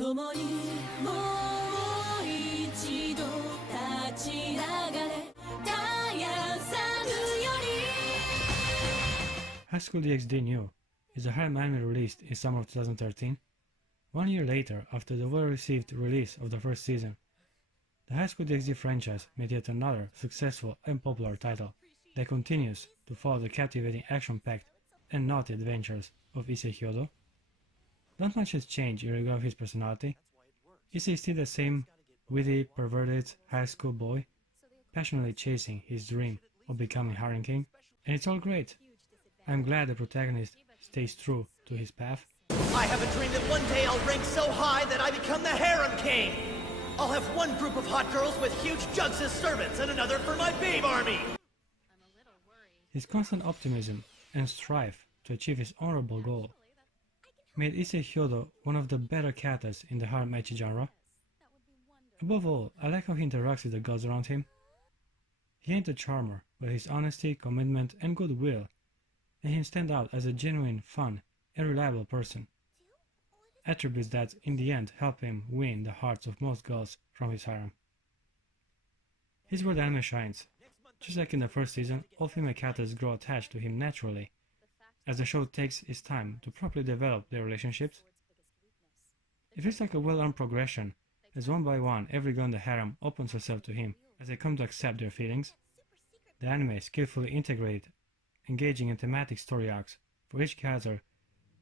共にもう一度立ち上がれ絶やさぬより Highschool DxD New is a harem anime released in summer of 2013, 1 year later after the well-received release of the first season. The Highschool DxD franchise made yet another successful and popular title that continues to follow the captivating action-packed and naughty adventures of Issei Hyodo. Not much has changed in regard to his personality. Issei is still the same witty, perverted high school boy, passionately chasing his dream of becoming Harem King, and it's all great. I'm glad the protagonist stays true to his path. I have a dream that one day I'll rank so high that I become the Harem King! I'll have one group of hot girls with huge jugs as servants and another for my babe army! His constant optimism and strive to achieve his honorable goal made Issei Hyodo one of the better characters in the harem ecchi genre. Above all, I like how he interacts with the girls around him. He ain't a charmer, but his honesty, commitment and goodwill make him stand out as a genuine, fun and reliable person. Attributes that, in the end, help him win the hearts of most girls from his harem. Here's where the anime shines. Just like in the first season, all female characters grow attached to him naturally, as the show takes its time to properly develop their relationships. It feels like a well-earned progression, as one by one every girl in the harem opens herself to him as they come to accept their feelings. The anime skillfully integrated engaging and thematic story arcs for each character,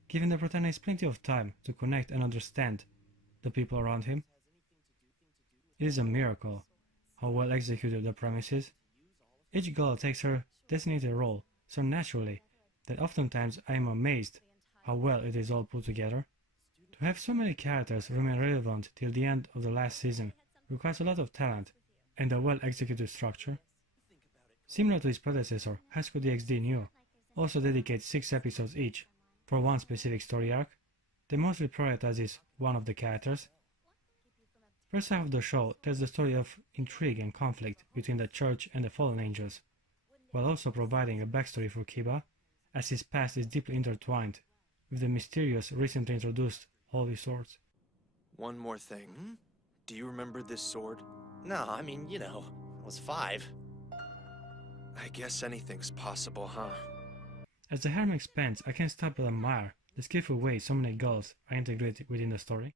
giving the protagonist plenty of time to connect and understand the people around him. It is a miracle how well executed the premise is. Each girl takes her designated role so naturally that oftentimes I am amazed how well it is all put together. To have so many characters remain relevant till the end of the last season requires a lot of talent and a well-executed structure. Similar to its predecessor, Highschool DxD New also dedicates 6 episodes each for one specific story arc. They mostly prioritizes one of the characters. First half of the show tells the story of intrigue and conflict between the Church and the fallen angels, while also providing a backstory for Kiba, as his past is deeply intertwined with the mysterious recently introduced holy swords. One more thing. Do you remember this sword? No, I mean, you know, I was 5. I guess anything's possible, huh? As the harem expands, I can't stop but admire the skillful way so many girls are integrated within the story.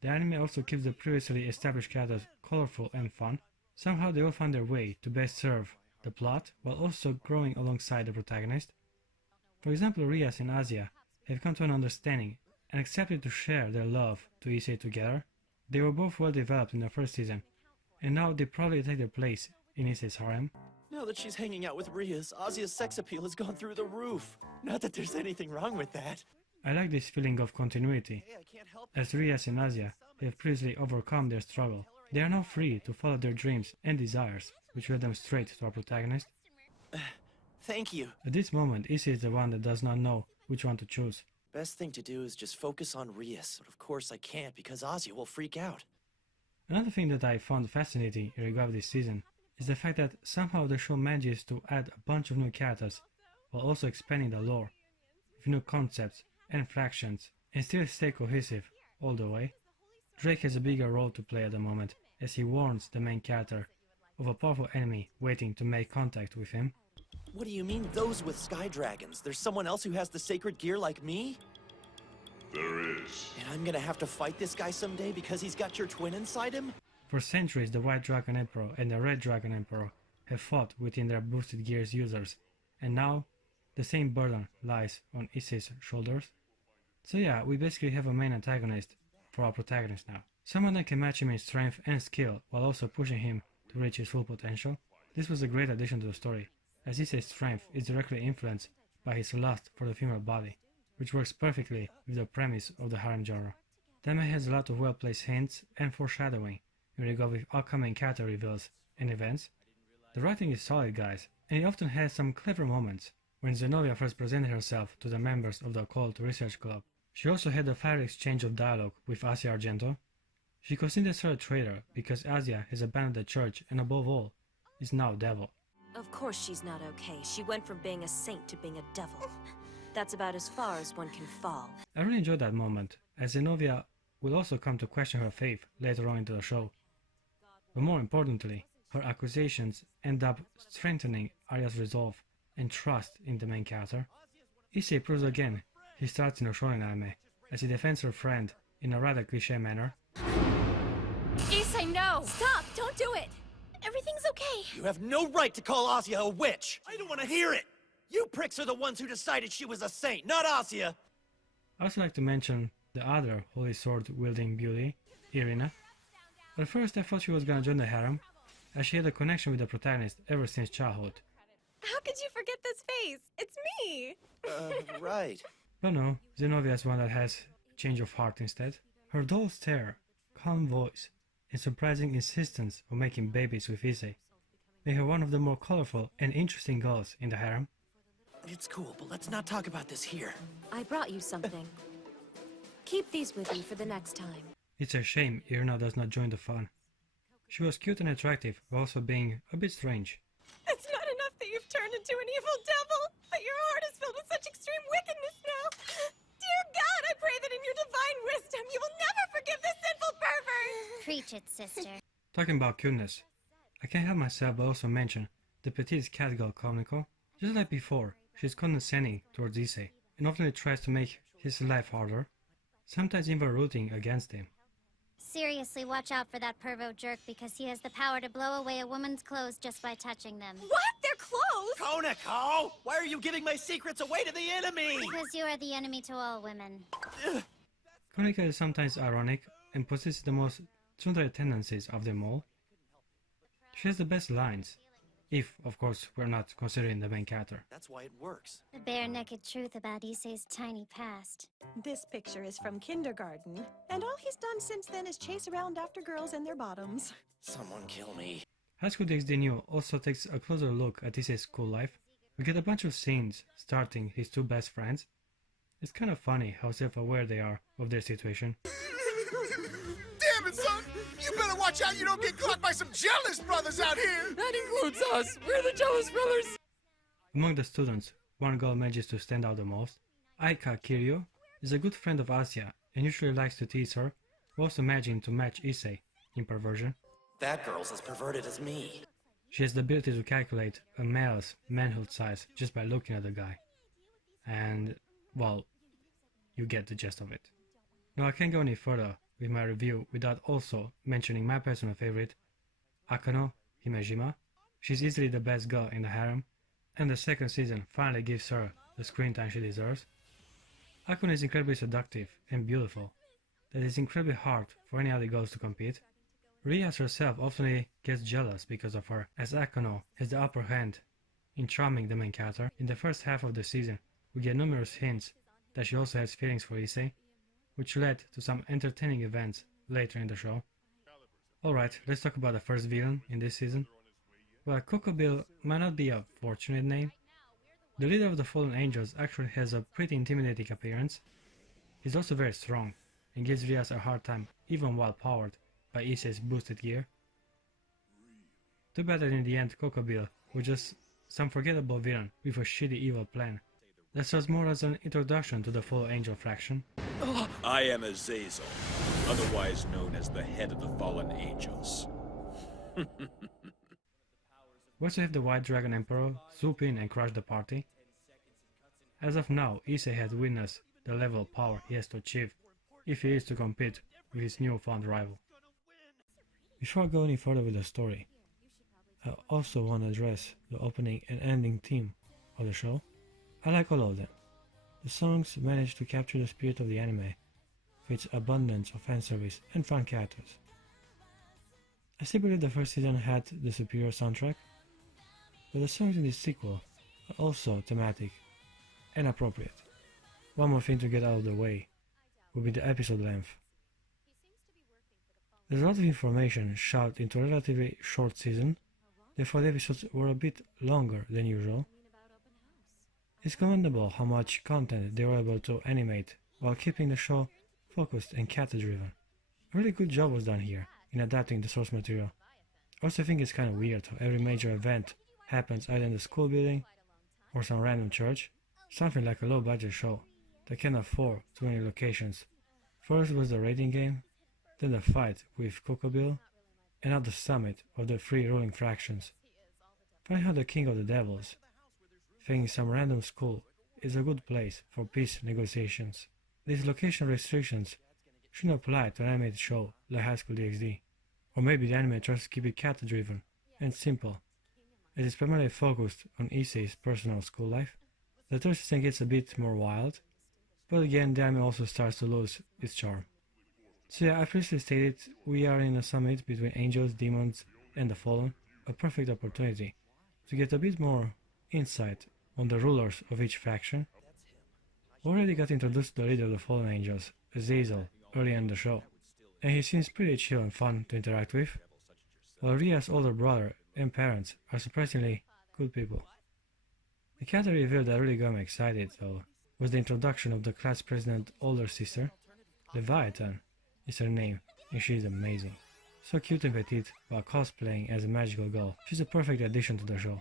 The anime also keeps the previously established characters colorful and fun. Somehow they all find their way to best serve the plot while also growing alongside the protagonist. For example, Rias and Asia have come to an understanding and accepted to share their love to Issei together. They were both well developed in the first season, and now they probably take their place in Issei's harem. Now that she's hanging out with Rias, Asia's sex appeal has gone through the roof. Not that there's anything wrong with that. I like this feeling of continuity, as Rias and Asia have previously overcome their struggle. They are now free to follow their dreams and desires, which led them straight to our protagonist. Thank you. At this moment, Issei is the one that does not know which one to choose. Best thing to do is just focus on Rias, but of course I can't because Asia will freak out. Another thing that I found fascinating in regard to this season is the fact that somehow the show manages to add a bunch of new characters while also expanding the lore with new concepts and fractions and still stay cohesive all the way. Drake has a bigger role to play at the moment as he warns the main character of a powerful enemy waiting to make contact with him. What do you mean, those with sky dragons? There's someone else who has the sacred gear like me? There is. And I'm gonna have to fight this guy someday because he's got your twin inside him? For centuries, the White Dragon Emperor and the Red Dragon Emperor have fought within their boosted gears users, and now the same burden lies on Issei's shoulders. So yeah, we basically have a main antagonist for our protagonist now. Someone that can match him in strength and skill while also pushing him to reach his full potential. This was a great addition to the story, as Issei's strength is directly influenced by his lust for the female body, which works perfectly with the premise of the harem genre. The anime has a lot of well-placed hints and foreshadowing in regard with upcoming character reveals and events. The writing is solid, guys, and it often has some clever moments. When Zenobia first presented herself to the members of the Occult Research Club, she also had a fiery exchange of dialogue with Asia Argento. She considers her a traitor because Asia has abandoned the church and above all, is now devil. Of course she's not okay. She went from being a saint to being a devil. That's about as far as one can fall. I really enjoyed that moment, as Zenovia will also come to question her faith later on into the show. But more importantly, her accusations end up strengthening Arya's resolve and trust in the main character. Issei proves again he starts in a shonen anime, as he defends her friend in a rather cliché manner. Issei, no! Stop! Don't do it! Everything's okay. You have no right to call Asya a witch! I don't want to hear it! You pricks are the ones who decided she was a saint, not Asya! I also like to mention the other holy sword wielding beauty, Irina. At first I thought she was gonna join the harem, as she had a connection with the protagonist ever since childhood. How could you forget this face? It's me! Right. But no, Zenovia is one that has change of heart instead. Her dull stare, calm voice, and surprising insistence on making babies with Issei make her one of the more colorful and interesting girls in the harem. It's cool, but let's not talk about this here. I brought you something. Keep these with you for the next time. It's a shame Irina does not join the fun. She was cute and attractive, while also being a bit strange. It's not enough that you've turned into an evil devil, but your heart is filled with such extreme wickedness now. Dear God, I pray that in your divine wisdom you will never forgive this sinful pervert! Preach it, sister. Talking about cuteness, I can't help myself but also mention the petite catgirl Koniko. Just like before, she's condescending towards Issei, and often tries to make his life harder, sometimes even rooting against him. Seriously, watch out for that pervo jerk because he has the power to blow away a woman's clothes just by touching them. What? They're clothes? Konako! Why are you giving my secrets away to the enemy? Because you are the enemy to all women. Koniko is sometimes ironic and possesses the most tsundere tendencies of them all. She has the best lines, if, of course, we're not considering the main character. That's why it works. The bare-naked truth about Issei's tiny past. This picture is from kindergarten, and all he's done since then is chase around after girls in their bottoms. Someone kill me. Highschool DxD New also takes a closer look at Issei's school life. We get a bunch of scenes starting his two best friends. It's kind of funny how self-aware they are of their situation. Damn it, son! You better watch out you don't get caught by some jealous brothers out here! That includes us! We're the jealous brothers! Among the students, one girl manages to stand out the most. Aika Kiryu is a good friend of Asya and usually likes to tease her, while also managing to match Issei in perversion. That girl's as perverted as me. She has the ability to calculate a male's manhood size just by looking at the guy. And, well, you get the gist of it. Now I can't go any further with my review without also mentioning my personal favorite, Akano Himajima. She's easily the best girl in the harem, and the second season finally gives her the screen time she deserves. Akano is incredibly seductive and beautiful, that it's incredibly hard for any other girls to compete. Rias herself often gets jealous because of her, as Akano has the upper hand in charming the main character. In the first half of the season, we get numerous hints that she also has feelings for Issei, which led to some entertaining events later in the show. Alright, let's talk about the first villain in this season. Well, Kokobil might not be a fortunate name. The leader of the Fallen Angels actually has a pretty intimidating appearance. He's also very strong, and gives Rias a hard time even while powered by Issei's boosted gear. Too bad that in the end Kokobil was just some forgettable villain with a shitty evil plan that serves more as an introduction to the Fallen Angel faction. I am Azazel, otherwise known as the head of the Fallen Angels. We also have the White Dragon Emperor swoop in and crush the party. As of now, Issei has witnessed the level of power he has to achieve if he is to compete with his newfound rival. Before I go any further with the story, I also want to address the opening and ending theme of the show. I like all of them. The songs manage to capture the spirit of the anime with its abundance of fanservice and fun characters. I still believe the first season had the superior soundtrack, but the songs in this sequel are also thematic and appropriate. One more thing to get out of the way would be the episode length. There's a lot of information shoved into a relatively short season, therefore the episodes were a bit longer than usual. It's commendable how much content they were able to animate while keeping the show focused and character-driven. A really good job was done here in adapting the source material. I also think it's kind of weird how every major event happens either in the school building or some random church, something like a low-budget show that can afford too many locations First was the rating game, then the fight with Coco Bill, and now the summit of the three ruling fractions. Find how the king of the devils thinks some random school is a good place for peace negotiations. These location restrictions shouldn't apply to an animated show like High School DxD. Or maybe the anime tries to keep it character-driven and simple, as it's primarily focused on Issei's personal school life. The third season gets a bit more wild, but again the anime also starts to lose its charm. So yeah, I previously stated we are in a summit between angels, demons, and the fallen, a perfect opportunity to get a bit more insight on the rulers of each faction. We already got introduced to the leader of the fallen angels, Azazel, early in the show, and he seems pretty chill and fun to interact with, while Ria's older brother and parents are surprisingly good people. The character reveal that really got me excited though was the introduction of the class president's older sister. Leviathan is her name, and she is amazing. So cute and petite while cosplaying as a magical girl. She's a perfect addition to the show.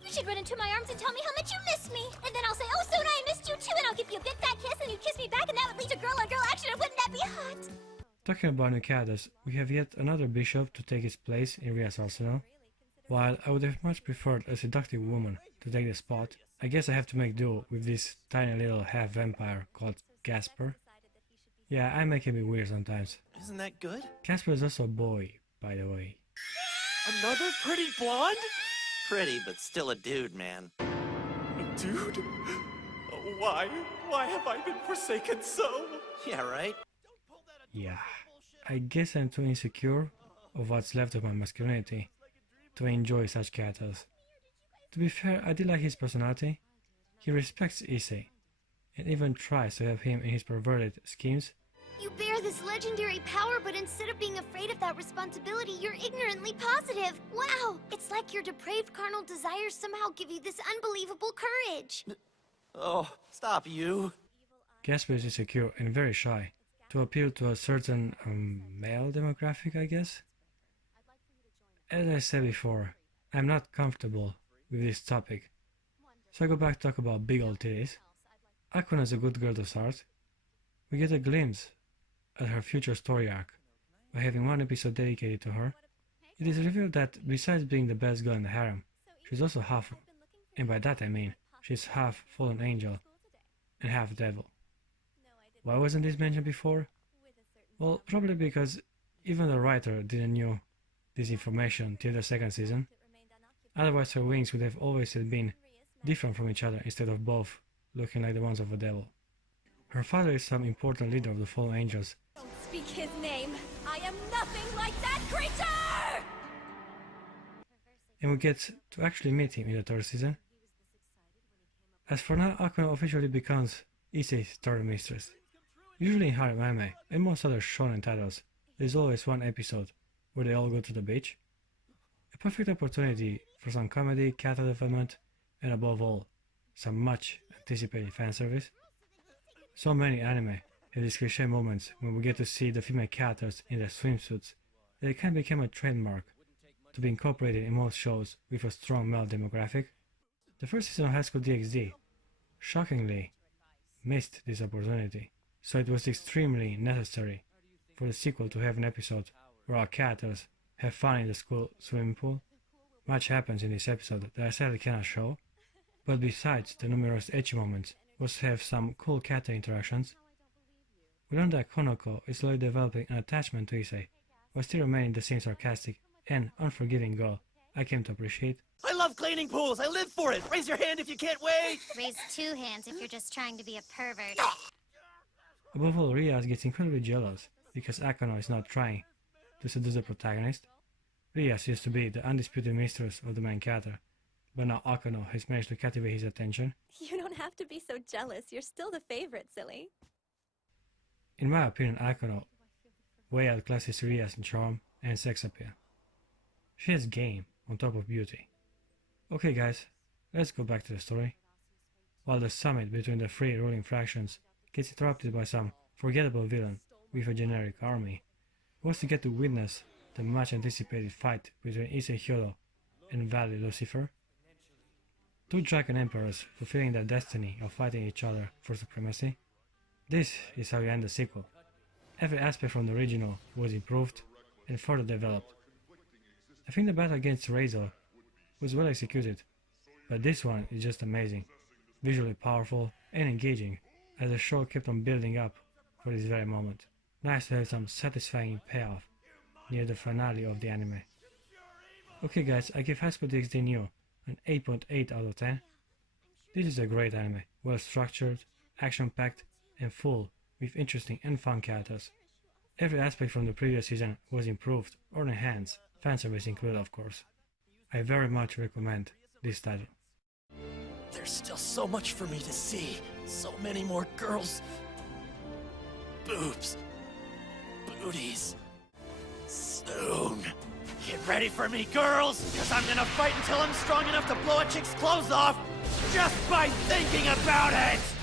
You should run into my arms and tell me how much you miss me. And then I'll say, oh, Sona, I missed you too. And I'll give you a big fat kiss and you kiss me back and that would lead to girl-on-girl action. And wouldn't that be hot? Talking about new characters, we have yet another bishop to take his place in Ria's arsenal. While I would have much preferred a seductive woman to take the spot, I guess I have to make do with this tiny little half-vampire called Casper. Yeah, I make him be weird sometimes. Isn't that good? Casper is also a boy, by the way. Another pretty blonde? Pretty, but still a dude, man. A dude? Why? Why have I been forsaken so? Yeah, right? Yeah, I guess I'm too insecure of what's left of my masculinity to enjoy such characters. To be fair, I did like his personality. He respects Issei, and even tries to help him in his perverted schemes. You bear this legendary power, but instead of being afraid of that responsibility, you're ignorantly positive. Wow! It's like your depraved carnal desires somehow give you this unbelievable courage. Oh, stop you. Casper is insecure and very shy, to appeal to a certain male demographic, I guess. As I said before, I'm not comfortable with this topic, so I go back to talk about big old titties. Akano is a good girl to start. We get a glimpse at her future story arc by having one episode dedicated to her. It is revealed that besides being the best girl in the harem, she's also half, and by that I mean she's half fallen angel and half devil. Why wasn't this mentioned before? Well, probably because even the writer didn't know this information till the second season. Otherwise her wings would have always been different from each other instead of both looking like the ones of a devil. Her father is some important leader of the fallen angels. Don't speak his name. I am nothing like that creature! And we get to actually meet him in the third season. As for now, Akano officially becomes Issei's third mistress. Usually in harem anime and most other shonen titles, there's always one episode where they all go to the beach. A perfect opportunity for some comedy, character development, and above all, some much anticipated fanservice. So many anime have these cliché moments when we get to see the female characters in their swimsuits that it can become a trademark to be incorporated in most shows with a strong male demographic. The first season of High School DxD shockingly missed this opportunity, so it was extremely necessary for the sequel to have an episode where our characters have fun in the school swimming pool. Much happens in this episode that I sadly cannot show, but besides the numerous ecchi moments, we also have some cool character interactions. We learn that Konoko is slowly developing an attachment to Issei, while still remaining the same sarcastic and unforgiving girl I came to appreciate. I love cleaning pools. I live for it. Raise your hand if you can't wait. Raise two hands if you're just trying to be a pervert. Above all, Ria gets incredibly jealous because Akano is not trying to seduce the protagonist. Ria used to be the undisputed mistress of the main character, but now Akano has managed to captivate his attention. You don't have to be so jealous. You're still the favorite, silly. In my opinion, Akano way outclasses Ria in charm and sex appeal. She has game on top of beauty. Okay guys, let's go back to the story. While the summit between the three ruling fractions gets interrupted by some forgettable villain with a generic army, we also get to witness the much anticipated fight between Issei Hyodo and Valley Lucifer. Two dragon emperors fulfilling their destiny of fighting each other for supremacy. This is how you end the sequel. Every aspect from the original was improved and further developed. I think the battle against Razor was well executed, but this one is just amazing, visually powerful and engaging, as the show kept on building up for this very moment. Nice to have some satisfying payoff near the finale of the anime. Okay guys, I give Highschool DxD New an 8.8 out of 10. This is a great anime, well structured, action-packed and full with interesting and fun characters. Every aspect from the previous season was improved or enhanced, fanservice included of course. I very much recommend this title. There's still so much for me to see. So many more girls. Boobs. Booties. Soon. Get ready for me, girls, because I'm gonna fight until I'm strong enough to blow a chick's clothes off just by thinking about it!